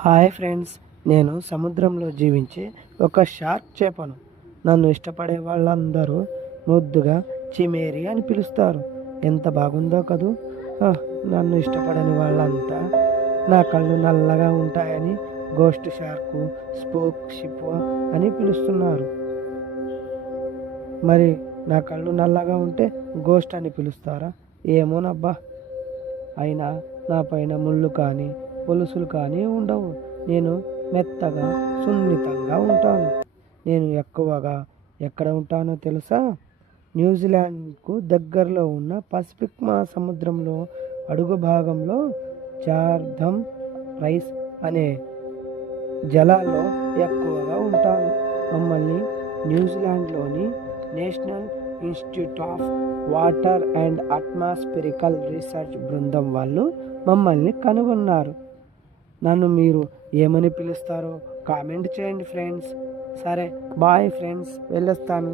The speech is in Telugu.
హాయ్ ఫ్రెండ్స్, నేను సముద్రంలో జీవించే ఒక షార్క్ చేపను. నన్ను ఇష్టపడే వాళ్ళందరూ ముద్దుగా చిమేరి అని పిలుస్తారు. ఎంత బాగుందో కదూ. నన్ను ఇష్టపడని వాళ్ళంతా నా కళ్ళు నల్లగా ఉంటాయని గోస్ట్ షార్కు, స్పోక్ షిప్ అని పిలుస్తున్నారు. మరి నా కళ్ళు నల్లగా ఉంటే గోస్ట్ అని పిలుస్తారా? ఏమోనబ్బా. అయినా నా పైన ముళ్ళు కానీ పొలుసులు కానీ ఉండవు. నేను మెత్తగా సున్నితంగా ఉంటాను. నేను ఎక్కువగా ఎక్కడ ఉంటానో తెలుసా? న్యూజిలాండ్కు దగ్గరలో ఉన్న పసిఫిక్ మహాసముద్రంలో అడుగు భాగంలో చార్ధమ్ రైస్ అనే జలాల్లో ఎక్కువగా ఉంటాను. మమ్మల్ని న్యూజిలాండ్లోని National Institute of Water and Atmospheric Research బృందం వాళ్ళు మమ్మల్ని కనుగొన్నారు. నన్ను మీరు ఏమని పిలుస్తారో కామెంట్ చేయండి ఫ్రెండ్స్. సరే, బాయ్ ఫ్రెండ్స్, వెళ్ళొస్తాను.